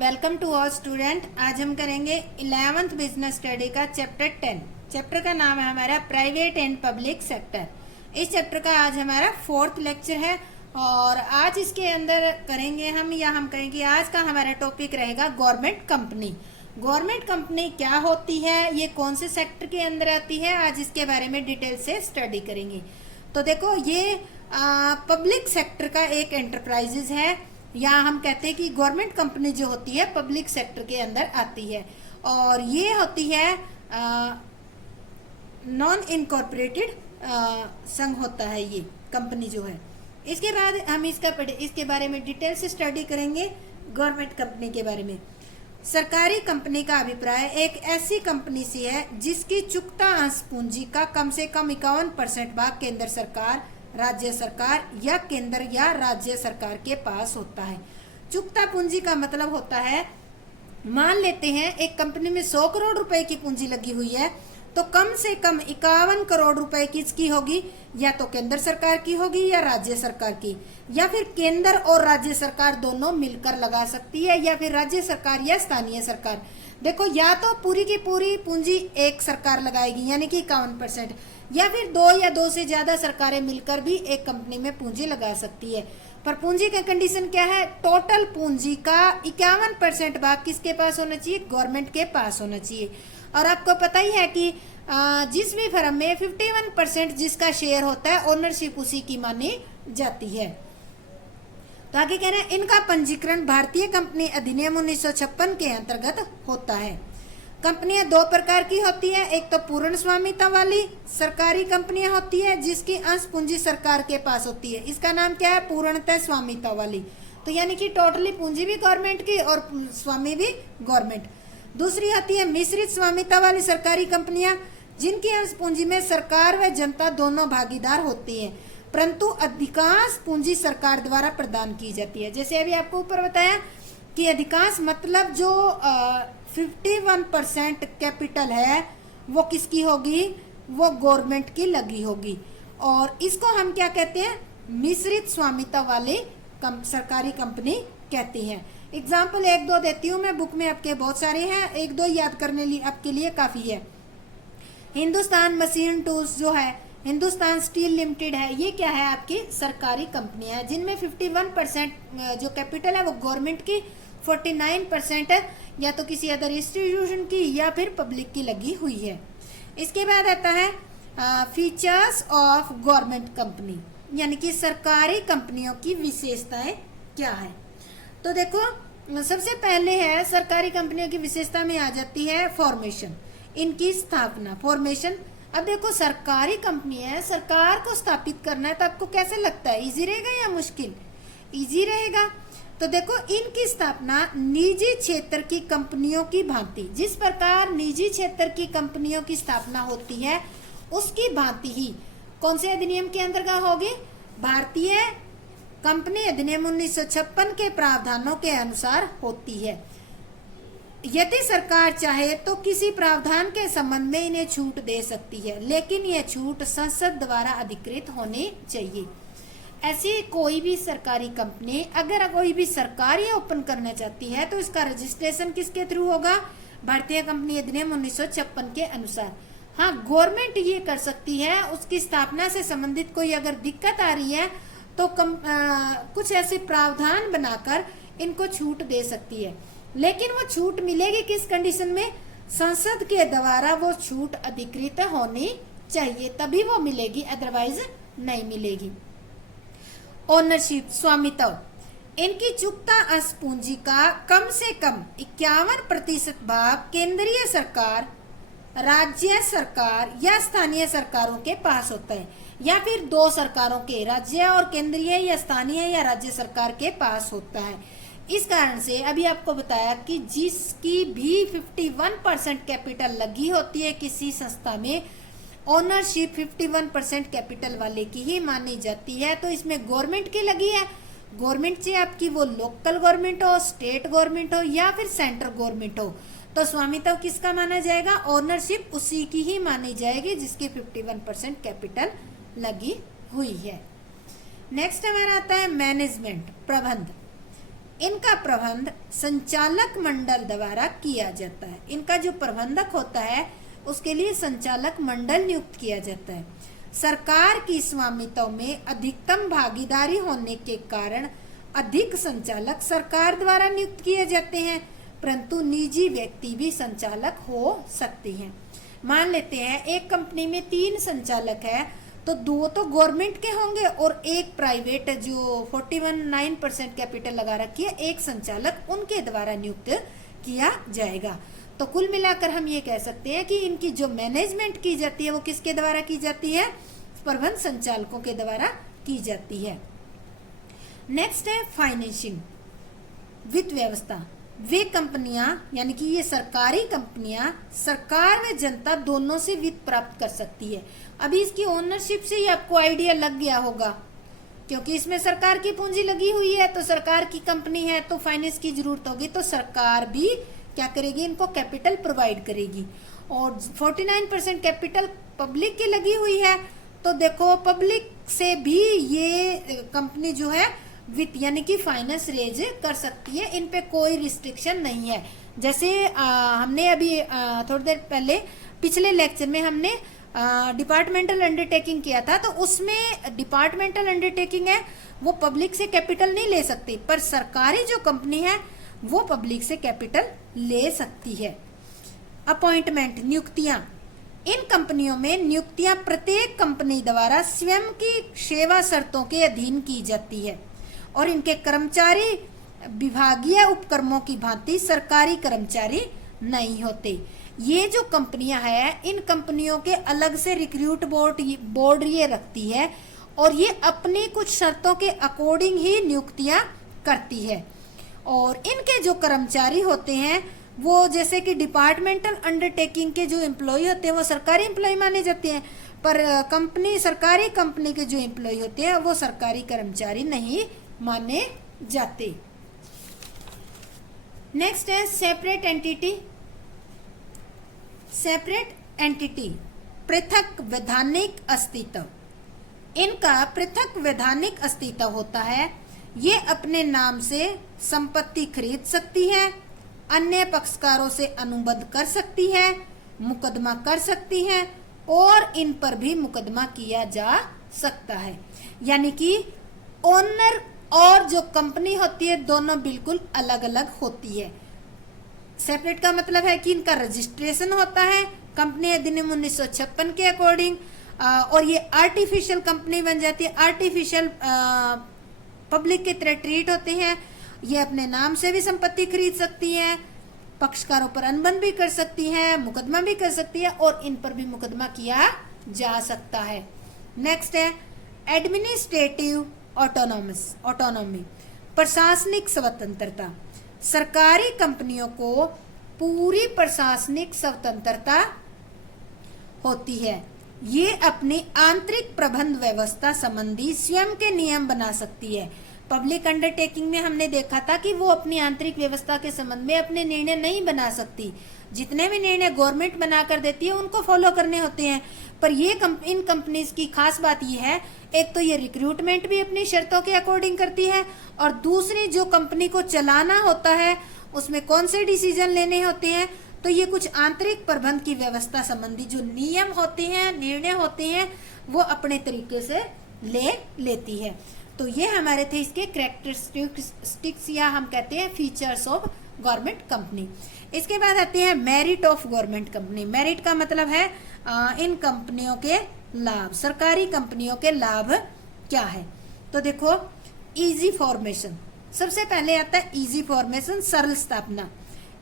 Welcome to all student. आज हम करेंगे 11th बिजनेस स्टडी का चैप्टर 10। चैप्टर का नाम है हमारा प्राइवेट एंड पब्लिक सेक्टर। इस चैप्टर का आज हमारा 4th लेक्चर है और आज इसके अंदर करेंगे हम कहेंगे आज का हमारा टॉपिक रहेगा गवर्नमेंट कंपनी। गवर्नमेंट कंपनी क्या होती है, ये कौन से सेक्टर के अंदर आती है, आज इसके बारे में डिटेल से स्टडी करेंगे। तो देखो, ये पब्लिक सेक्टर का एक एंटरप्राइजेज है, या हम कहते हैं कि गवर्नमेंट कंपनी जो होती है पब्लिक सेक्टर के अंदर आती है और ये होती है नॉन इनकॉर्पोरेटेड संघ होता है ये कंपनी जो है। इसके बाद हम इसके बारे में डिटेल से स्टडी करेंगे। गवर्नमेंट कंपनी के बारे में, सरकारी कंपनी का अभिप्राय एक ऐसी कंपनी से है जिसकी चुकता अंश पूंजी का कम से कम 51% भाग केंद्र सरकार, राज्य सरकार या केंद्र या राज्य सरकार के पास होता है। चुकता पूंजी का मतलब होता है, मान लेते हैं एक कंपनी में 100 करोड़ रुपए की पूंजी लगी हुई है, तो कम से कम 51 करोड़ रुपए किसकी होगी, या तो केंद्र सरकार की होगी या राज्य सरकार की, या फिर केंद्र और राज्य सरकार दोनों मिलकर लगा सकती है, या फिर राज्य सरकार या स्थानीय सरकार। देखो, या तो पूरी की पूरी पूंजी एक सरकार लगाएगी यानी कि 51%, या फिर 2 या 2 से ज्यादा सरकारें मिलकर भी एक कंपनी में पूंजी लगा सकती है। पर पूंजी का कंडीशन क्या है, टोटल पूंजी का 51% भाग किसके पास होना चाहिए, गवर्नमेंट के पास होना चाहिए। और आपको पता ही है कि जिस भी फर्म में 51% जिसका शेयर होता है, ओनरशिप उसी की मानी जाती है। तो आगे कह रहे हैं, इनका पंजीकरण भारतीय कंपनी अधिनियम 1956 के अंतर्गत होता है। कंपनियां 2 प्रकार की होती है, एक तो पूर्ण स्वामित्व वाली सरकारी कंपनियां होती है जिसकी अंश पूंजी सरकार के पास होती है, इसका नाम क्या है, पूर्णतः स्वामित्व वाली। तो यानी कि टोटली पूंजी भी गवर्नमेंट की और स्वामी भी गवर्नमेंट। दूसरी आती है मिश्रित स्वामित्व वाली सरकारी कंपनियां जिनकी अंश पूंजी में सरकार व जनता दोनों भागीदार होती है, परंतु अधिकांश पूंजी सरकार द्वारा प्रदान की जाती है। जैसे अभी आपको ऊपर बताया कि अधिकांश मतलब जो 51% कैपिटल है वो किसकी होगी, वो गवर्नमेंट की लगी होगी, और इसको हम क्या कहते हैं, मिश्रित स्वामित्व वाली सरकारी कंपनी कहती हैं। एग्जाम्पल 1-2 देती हूँ मैं, बुक में आपके बहुत सारे हैं, 1-2 याद करने लिए आपके लिए काफी है। हिंदुस्तान मशीन टूल्स जो है, हिंदुस्तान स्टील लिमिटेड है, ये क्या है, आपकी सरकारी कंपनी है जिनमें 51% जो कैपिटल है वो गवर्नमेंट की, 49% है या तो किसी अदर इंस्टीट्यूशन की या फिर पब्लिक की लगी हुई है। इसके बाद आता है फीचर्स ऑफ गवर्नमेंट कंपनी, यानी कि सरकारी कंपनियों की विशेषताएं क्या है। तो देखो, सबसे पहले है सरकारी कंपनियों की विशेषता में आ जाती है फॉर्मेशन, इनकी स्थापना, फॉर्मेशन। अब देखो, सरकारी कंपनी है, सरकार को स्थापित करना है, तो आपको कैसे लगता है, इजी रहेगा या मुश्किल, इजी रहेगा। तो देखो, इनकी स्थापना निजी क्षेत्र की कंपनियों की भांति, जिस प्रकार निजी क्षेत्र की कंपनियों की स्थापना होती है उसकी भांति ही कौन से अधिनियम के अंतर्गत होगी, भारतीय कंपनी अधिनियम 1956 के प्रावधानों के अनुसार होती है। यदि सरकार चाहे तो किसी प्रावधान के संबंध में इन्हें छूट दे सकती है, लेकिन यह छूट संसद द्वारा अधिकृत होनी चाहिए। ऐसी कोई भी सरकारी कंपनी अगर कोई भी सरकार ये ओपन करना चाहती है तो इसका रजिस्ट्रेशन किसके थ्रू होगा, भारतीय कंपनी अधिनियम 1956 के अनुसार। हाँ, गवर्नमेंट ये कर सकती है, उसकी स्थापना से संबंधित कोई अगर दिक्कत आ रही है तो कुछ ऐसे प्रावधान बनाकर इनको छूट दे सकती है, लेकिन वो छूट मिलेगी किस कंडीशन में, संसद के द्वारा वो छूट अधिकृत होनी चाहिए, तभी वो मिलेगी, अदरवाइज नहीं मिलेगी। ओनरशिप, स्वामित्व, इनकी चुकता अंश पूंजी का कम से कम 51% भाग केंद्रीय सरकार, राज्य सरकार या स्थानीय सरकारों के पास होता है, या फिर 2 सरकारों के, राज्य और केंद्रीय या स्थानीय या राज्य सरकार के पास होता है। इस कारण से अभी आपको बताया कि जिसकी भी 51% कैपिटल लगी होती है किसी संस्था में, ओनरशिप 51% कैपिटल वाले की ही मानी जाती है। तो इसमें गवर्नमेंट की लगी है, गवर्नमेंट से आपकी वो लोकल गवर्नमेंट हो, स्टेट गवर्नमेंट हो या फिर सेंट्रल गवर्नमेंट हो, तो स्वामित्व किसका माना जाएगा, ओनरशिप उसी की ही मानी जाएगी जिसकी 51% कैपिटल लगी हुई है। नेक्स्ट हमारा आता है मैनेजमेंट, प्रबंध। इनका प्रबंध संचालक मंडल द्वारा किया जाता है। इनका जो प्रबंधक होता है उसके लिए संचालक मंडल नियुक्त किया जाता है। सरकार की स्वामित्व में अधिकतम भागीदारी होने के कारण अधिक संचालक सरकार द्वारा नियुक्त किए जाते हैं, परंतु निजी व्यक्ति भी संचालक हो सकते हैं। मान लेते हैं एक कंपनी में 3 संचालक है, तो 2 तो गवर्नमेंट के होंगे और एक प्राइवेट जो 41.9% कैपिटल लगा रखी है, एक संचालक उनके द्वारा नियुक्त किया जाएगा। तो कुल मिलाकर हम ये कह सकते हैं कि इनकी जो मैनेजमेंट की जाती है वो किसके द्वारा की जाती है? प्रबंध संचालकों के द्वारा की जाती है। नेक्स्ट है फाइनेंसिंग, वित्त व्यवस्था। वे कंपनियां यानी कि ये सरकारी कंपनियां सरकार व जनता दोनों से वित्त प्राप्त कर सकती है। अभी इसकी ओनरशिप से ही आपको आइडिया लग गया होगा, क्योंकि इसमें सरकार की पूंजी लगी हुई है, तो सरकार की कंपनी है तो फाइनेंस की जरूरत होगी, तो सरकार भी क्या करेगी? इनको कैपिटल प्रोवाइड करेगी। और 49% कैपिटल पब्लिक की लगी हुई है, तो देखो पब्लिक से भी ये कंपनी जो है वित्त यानी कि फाइनेंस रेज कर सकती है। इन पे कोई रिस्ट्रिक्शन नहीं है। जैसे हमने अभी थोड़ी देर पहले पिछले लेक्चर में हमने डिपार्टमेंटल अंडरटेकिंग किया था, तो उसमें डिपार्टमेंटल अंडरटेकिंग है वो पब्लिक से कैपिटल नहीं ले सकती, पर सरकारी जो कंपनी है वो पब्लिक से कैपिटल ले सकती है। अपॉइंटमेंट, नियुक्तियां। इन कंपनियों में नियुक्तियां प्रत्येक कंपनी द्वारा स्वयं की सेवा शर्तों के अधीन की जाती है और इनके कर्मचारी विभागीय उपक्रमों की भांति सरकारी कर्मचारी नहीं होते। ये जो कंपनियां हैं, इन कंपनियों के अलग से रिक्रूट बोर्ड ये रखती है और ये अपनी कुछ शर्तों के अकॉर्डिंग ही नियुक्तियां करती है। और इनके जो कर्मचारी होते हैं वो जैसे कि डिपार्टमेंटल अंडरटेकिंग के जो एम्प्लॉय होते हैं वो सरकारी एम्प्लॉय माने जाते हैं, पर सरकारी कंपनी के जो एम्प्लॉय होते हैं वो सरकारी कर्मचारी नहीं माने जाते। नेक्स्ट है सेपरेट एंटिटी। सेपरेट एंटिटी, पृथक वैधानिक अस्तित्व। इनका पृथक वैधानिक अस्तित्व होता है। ये अपने नाम से संपत्ति खरीद सकती है, अन्य पक्षकारों से अनुबंध कर सकती है, मुकदमा कर सकती है और इन पर भी मुकदमा किया जा सकता है। यानी कि ओनर और जो कंपनी होती है दोनों बिल्कुल अलग अलग होती है। सेपरेट का मतलब है कि इनका रजिस्ट्रेशन होता है कंपनी अधिनियम 1956 के अकॉर्डिंग, और ये आर्टिफिशियल कंपनी बन जाती है। आर्टिफिशियल पब्लिक की तरह ट्रीट होते हैं। ये अपने नाम से भी संपत्ति खरीद सकती है, पक्षकारों पर अनुबंध भी कर सकती है, मुकदमा भी कर सकती है और इन पर भी मुकदमा किया जा सकता है। नेक्स्ट है एडमिनिस्ट्रेटिव ऑटोनॉमी, प्रशासनिक स्वतंत्रता। सरकारी कंपनियों को पूरी प्रशासनिक स्वतंत्रता होती है। ये अपनी आंतरिक प्रबंध व्यवस्था संबंधी स्वयं के नियम बना सकती है। पब्लिक अंडरटेकिंग में हमने देखा था कि वो अपनी आंतरिक व्यवस्था के संबंध में अपने निर्णय नहीं बना सकती। जितने भी निर्णय गवर्नमेंट बना कर देती है उनको फॉलो करने होते हैं। पर ये इन कंपनीज की खास बात ये है, एक तो ये रिक्रूटमेंट भी अपनी शर्तों के अकॉर्डिंग करती है और दूसरी जो कंपनी को चलाना होता है उसमें कौन से डिसीजन लेने होते हैं, तो ये कुछ आंतरिक प्रबंध की व्यवस्था संबंधी जो नियम होते हैं, निर्णय होते हैं, वो अपने तरीके से ले लेती है। तो ये हमारे थे इसके कैरेक्टरिस्टिक्स या हम कहते हैं फीचर्स ऑफ गवर्नमेंट कंपनी। इसके बाद आते हैं merit of government company. Merit का मतलब है इन कंपनियों के लाभ, सरकारी कंपनियों के लाभ क्या है। तो देखो इजी फॉर्मेशन, सबसे पहले आता है इजी फॉर्मेशन, सरल स्थापना।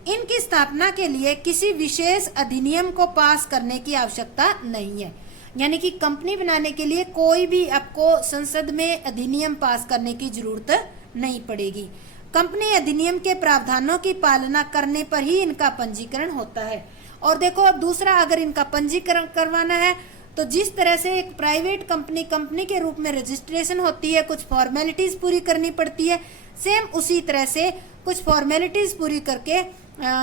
इनकी स्थापना के लिए किसी विशेष अधिनियम को पास करने की आवश्यकता नहीं है। यानी कि कंपनी बनाने के लिए कोई भी आपको संसद में अधिनियम पास करने की जरूरत नहीं पड़ेगी। कंपनी अधिनियम के प्रावधानों की पालना करने पर ही इनका पंजीकरण होता है। और देखो दूसरा, अगर इनका पंजीकरण करवाना है तो जिस तरह से एक प्राइवेट कंपनी के रूप में रजिस्ट्रेशन होती है, कुछ फॉर्मेलिटीज पूरी करनी पड़ती है, सेम उसी तरह से कुछ फॉर्मेलिटीज पूरी करके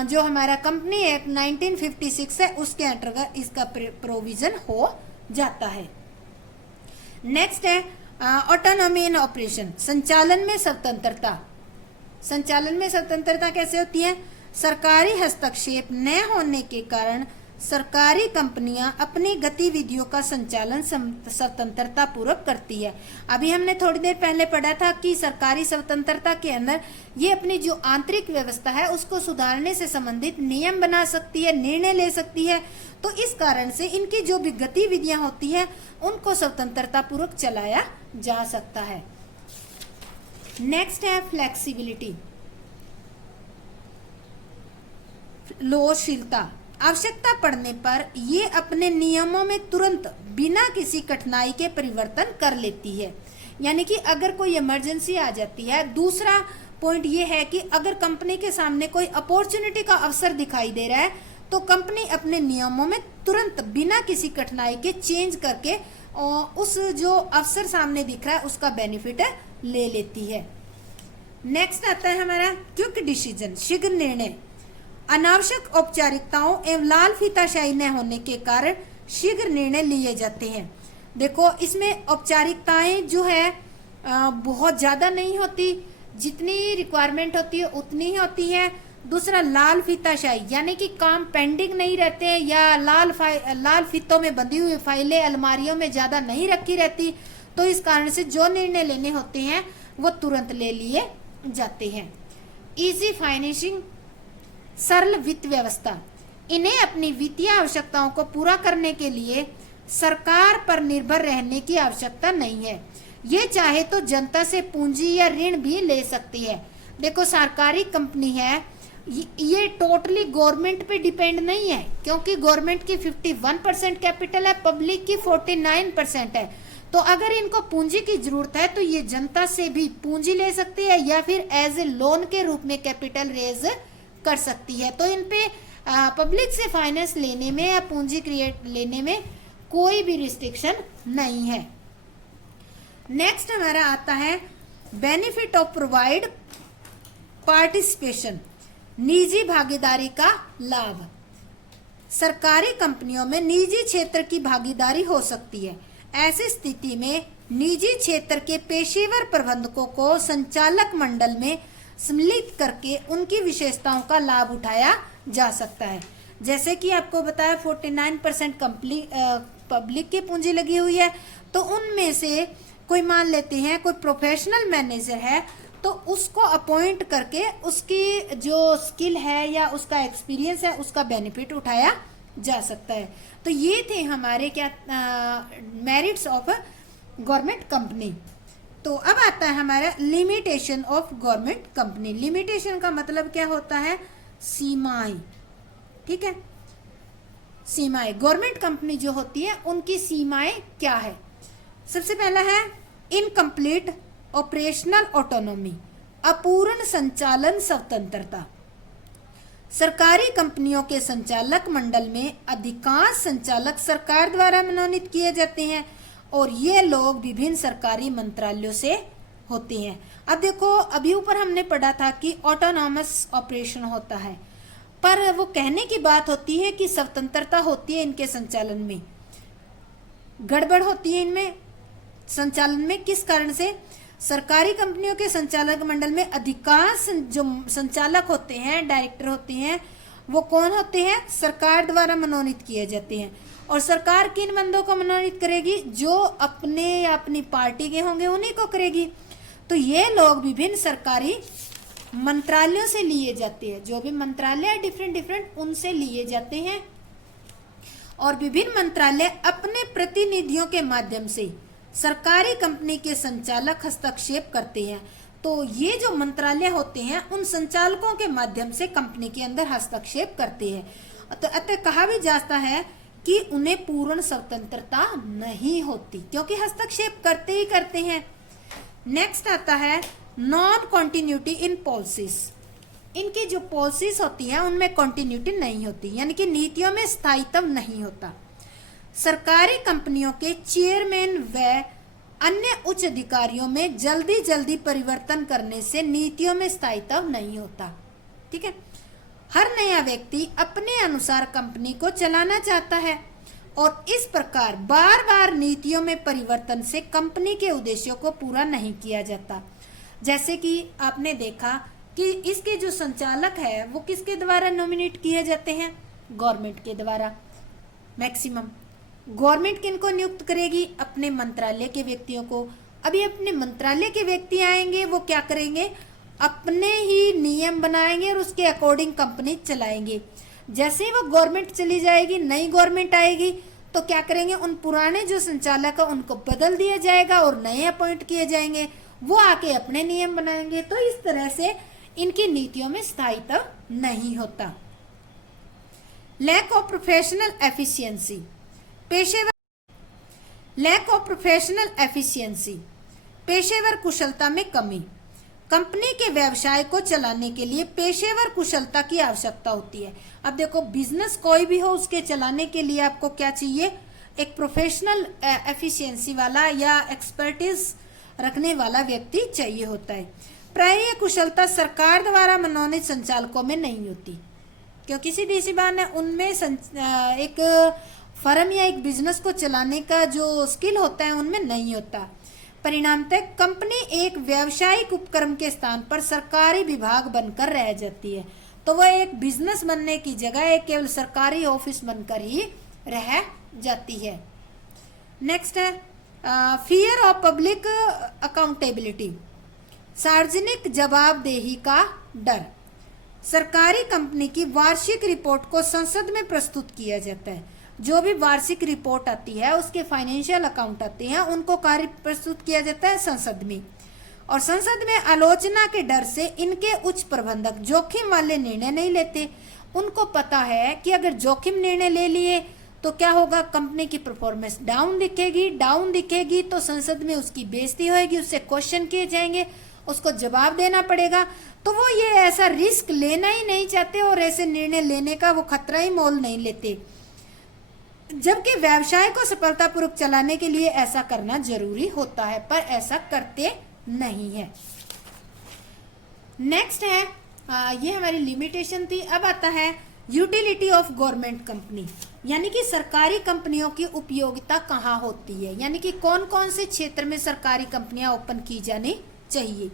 जो हमारा कंपनी एक्ट 1956 है उसके अंतर्गत इसका प्रोविजन हो जाता है। नेक्स्ट है ऑटोनॉमी इन ऑपरेशन, संचालन में स्वतंत्रता। संचालन में स्वतंत्रता कैसे होती है? सरकारी हस्तक्षेप न होने के कारण सरकारी कंपनियां अपनी गतिविधियों का संचालन स्वतंत्रता पूर्वक करती है। अभी हमने थोड़ी देर पहले पढ़ा था कि सरकारी स्वतंत्रता के अंदर ये अपनी जो आंतरिक व्यवस्था है उसको सुधारने से संबंधित नियम बना सकती है, निर्णय ले सकती है। तो इस कारण से इनकी जो भी गतिविधियां होती है उनको स्वतंत्रता पूर्वक चलाया जा सकता है। नेक्स्ट है फ्लेक्सिबिलिटी, लोचशीलता। आवश्यकता पड़ने पर ये अपने नियमों में तुरंत बिना किसी कठिनाई के परिवर्तन कर लेती है। यानी कि अगर कोई इमरजेंसी आ जाती है। दूसरा पॉइंट ये है कि अगर कंपनी के सामने कोई अपॉर्चुनिटी का अवसर दिखाई दे रहा है तो कंपनी अपने नियमों में तुरंत बिना किसी कठिनाई के चेंज करके उस जो अवसर सामने दिख रहा है उसका बेनिफिट ले लेती है। नेक्स्ट आता है हमारा क्विक डिसीजन, शीघ्र निर्णय। अनावश्यक औपचारिकताओं एवं लाल फीताशाही न होने के कारण शीघ्र निर्णय लिए जाते हैं। देखो इसमें औपचारिकताएं जो है बहुत ज्यादा नहीं होती, जितनी रिक्वायरमेंट होती है उतनी ही होती है। दूसरा लाल फीताशाही, यानी कि काम पेंडिंग नहीं रहते हैं या लाल फीतों में बंधी हुई फाइलें अलमारियों में ज्यादा नहीं रखी रहती। तो इस कारण से जो निर्णय लेने होते हैं वो तुरंत ले लिए जाते हैं। इजी फाइनेंसिंग, सरल वित्त व्यवस्था। इन्हें अपनी वित्तीय आवश्यकताओं को पूरा करने के लिए सरकार पर निर्भर रहने की आवश्यकता नहीं है। ये चाहे तो जनता से पूंजी या ऋण भी ले सकती है। देखो सरकारी कंपनी है, ये टोटली गवर्नमेंट पे डिपेंड नहीं है, क्योंकि गवर्नमेंट की 51% कैपिटल है, पब्लिक की 49% है। तो अगर इनको पूंजी की जरूरत है तो ये जनता से भी पूंजी ले सकती है या फिर एज ए लोन के रूप में कैपिटल रेज कर सकती है। तो इन पे पब्लिक से फाइनेंस लेने में या पूंजी लेने में कोई भी रिस्ट्रिक्शन नहीं है। नेक्स्ट हमारा आता है बेनिफिट ऑफ प्रोवाइड पार्टिसिपेशन, निजी भागीदारी का लाभ। सरकारी कंपनियों में निजी क्षेत्र की भागीदारी हो सकती है। ऐसी स्थिति में निजी क्षेत्र के पेशेवर प्रबंधकों को संचालक मंडल में सम्मिलित करके उनकी विशेषताओं का लाभ उठाया जा सकता है। जैसे कि आपको बताया 49% पब्लिक की पूंजी लगी हुई है, तो उनमें से कोई मान लेते हैं कोई प्रोफेशनल मैनेजर है तो उसको अपॉइंट करके उसकी जो स्किल है या उसका एक्सपीरियंस है उसका बेनिफिट उठाया जा सकता है। तो ये थे हमारे क्या मेरिट्स ऑफ गवर्नमेंट कंपनी। तो अब आता है हमारा limitation of government company. Limitation का मतलब क्या होता है? सीमाएं। ठीक है, सीमाएं। गवर्नमेंट कंपनी जो होती है उनकी सीमाएं क्या है? सबसे पहला है इनकम्प्लीट ऑपरेशनल ऑटोनॉमी, अपूर्ण संचालन स्वतंत्रता। सरकारी कंपनियों के संचालक मंडल में अधिकांश संचालक सरकार द्वारा मनोनीत किए जाते हैं और ये लोग विभिन्न सरकारी मंत्रालयों से होते हैं। अब देखो अभी ऊपर हमने पढ़ा था कि ऑटोनॉमस ऑपरेशन होता है, पर वो कहने की बात होती है कि स्वतंत्रता होती है इनके संचालन में, गड़बड़ होती है इनमें संचालन में। किस कारण से? सरकारी कंपनियों के संचालक मंडल में अधिकांश जो संचालक होते हैं, डायरेक्टर होते हैं, वो कौन होते हैं? सरकार द्वारा मनोनीत किए जाते हैं। और सरकार किन बंदों को मनोनीत करेगी? जो अपने या अपनी पार्टी के होंगे उन्हीं को करेगी। तो ये लोग विभिन्न सरकारी मंत्रालयों से लिए जाते हैं, जो भी मंत्रालय डिफरेंट उनसे लिए जाते हैं और विभिन्न मंत्रालय अपने प्रतिनिधियों के माध्यम से सरकारी कंपनी के संचालक हस्तक्षेप करते हैं। तो ये जो मंत्रालय होते हैं उन संचालकों के माध्यम से कंपनी के अंदर हस्तक्षेप करते हैं। तो अतः कहा भी जाता है कि उन्हें पूर्ण स्वतंत्रता नहीं होती, क्योंकि हस्तक्षेप करते ही करते हैं। नेक्स्ट आता है नॉन कॉन्टिन्यूटी इन पॉलिसीज। इनकी जो पॉलिसीज होती हैं उनमें कॉन्टिन्यूटी नहीं होती, यानी कि नीतियों में स्थायित्व नहीं होता। सरकारी कंपनियों के चेयरमैन व अन्य उच्च अधिकारियों में जल्दी परिवर्तन करने से नीतियों में स्थायित्व नहीं होता। ठीक है, हर नया व्यक्ति अपने अनुसार कंपनी को चलाना चाहता है और इस प्रकार बार बार नीतियों में परिवर्तन से कंपनी के उद्देश्यों को पूरा नहीं किया जाता। जैसे कि आपने देखा कि इसके जो संचालक है वो किसके द्वारा नॉमिनेट किए जाते हैं, गवर्नमेंट के द्वारा। मैक्सिमम गवर्नमेंट किनको नियुक्त करेगी, अपने मंत्रालय के व्यक्तियों को। अभी अपने मंत्रालय के व्यक्ति आएंगे, वो क्या करेंगे, अपने ही नियम बनाएंगे और उसके अकॉर्डिंग कंपनी चलाएंगे। जैसे ही वो गवर्नमेंट चली जाएगी, नई गवर्नमेंट आएगी, तो क्या करेंगे, उन पुराने जो संचालक है उनको बदल दिया जाएगा और नए अपॉइंट किए जाएंगे, वो आके अपने नियम बनाएंगे। तो इस तरह से इनकी नीतियों में स्थायित्व नहीं होता। लैक ऑफ प्रोफेशनल एफिशिएंसी, पेशेवर लैक ऑफ प्रोफेशनल एफिशिएंसी, पेशेवर कुशलता में कमी। कंपनी के व्यवसाय को चलाने के लिए पेशेवर कुशलता की आवश्यकता होती है। अब देखो, बिजनेस कोई भी हो, उसके चलाने के लिए आपको क्या चाहिए, एक प्रोफेशनल एफिशिएंसी वाला या एक्सपर्टीज रखने वाला व्यक्ति चाहिए होता है। प्राय यह कुशलता सरकार द्वारा मनोनीत संचालकों में नहीं होती, क्योंकि सीधी सी बात है, उनमें एक फर्म या एक बिजनेस को चलाने का जो स्किल होता है उनमें नहीं होता। परिणामतः कंपनी एक व्यावसायिक उपक्रम के स्थान पर सरकारी विभाग बनकर रह जाती है। तो वह एक बिजनेस बनने की जगह एक केवल सरकारी ऑफिस बनकर ही रह जाती है। नेक्स्ट है फियर ऑफ पब्लिक अकाउंटेबिलिटी, सार्वजनिक जवाबदेही का डर। सरकारी कंपनी की वार्षिक रिपोर्ट को संसद में प्रस्तुत किया जाता है। जो भी वार्षिक रिपोर्ट आती है, उसके फाइनेंशियल अकाउंट आते हैं, उनको कार्य प्रस्तुत किया जाता है संसद में। और संसद में आलोचना के डर से इनके उच्च प्रबंधक जोखिम वाले निर्णय नहीं लेते। उनको पता है कि अगर जोखिम निर्णय ले लिए तो क्या होगा, कंपनी की परफॉर्मेंस डाउन दिखेगी तो संसद में उसकी बेइज्जती होगी, उससे क्वेश्चन किए जाएंगे, उसको जवाब देना पड़ेगा। तो वो ये ऐसा रिस्क लेना ही नहीं चाहते और ऐसे निर्णय लेने का वो खतरा ही मोल नहीं लेते। जबकि व्यवसाय को सफलतापूर्वक चलाने के लिए ऐसा करना जरूरी होता है, पर ऐसा करते नहीं है। नेक्स्ट है ये हमारी लिमिटेशन थी। अब आता है यूटिलिटी ऑफ गवर्नमेंट कंपनी, यानी कि सरकारी कंपनियों की उपयोगिता कहाँ होती है, यानी कि कौन कौन से क्षेत्र में सरकारी कंपनियां ओपन की जानी चाहिए।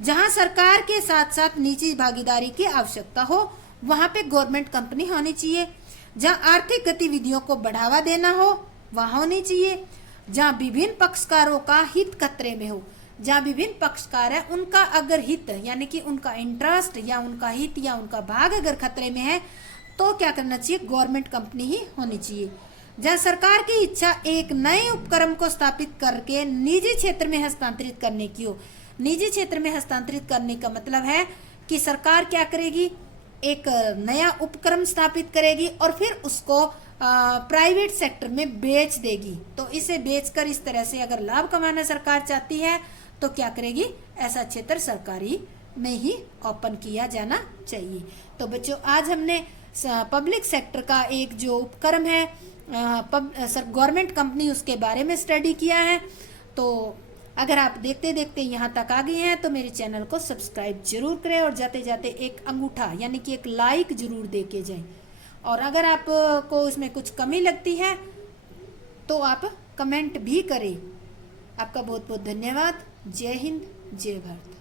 जहां सरकार के साथ साथ निजी भागीदारी की आवश्यकता हो, वहां पे गवर्नमेंट कंपनी होनी चाहिए। जहां आर्थिक गतिविधियों को बढ़ावा देना हो, वहां होनी चाहिए। जहां विभिन्न पक्षकारों का हित खतरे में हो, जहां विभिन्न पक्षकार है उनका अगर हित यानी कि उनका इंटरेस्ट या उनका हित या उनका भाग अगर खतरे में है, तो क्या करना चाहिए, गवर्नमेंट कंपनी ही होनी चाहिए। जहां सरकार की इच्छा एक नए उपक्रम को स्थापित करके निजी क्षेत्र में हस्तांतरित करने की हो। निजी क्षेत्र में हस्तांतरित करने का मतलब है कि सरकार क्या करेगी, एक नया उपक्रम स्थापित करेगी और फिर उसको प्राइवेट सेक्टर में बेच देगी। तो इसे बेचकर इस तरह से अगर लाभ कमाना सरकार चाहती है तो क्या करेगी, ऐसा क्षेत्र सरकारी में ही ओपन किया जाना चाहिए। तो बच्चों, आज हमने पब्लिक सेक्टर का एक जो उपक्रम है गवर्नमेंट कंपनी, उसके बारे में स्टडी किया है। तो अगर आप देखते देखते यहाँ तक आ गए हैं तो मेरे चैनल को सब्सक्राइब जरूर करें और जाते जाते एक अंगूठा यानी कि एक लाइक जरूर दे के जाएं। और अगर आपको इसमें कुछ कमी लगती है तो आप कमेंट भी करें। आपका बहुत बहुत धन्यवाद। जय हिंद, जय भारत।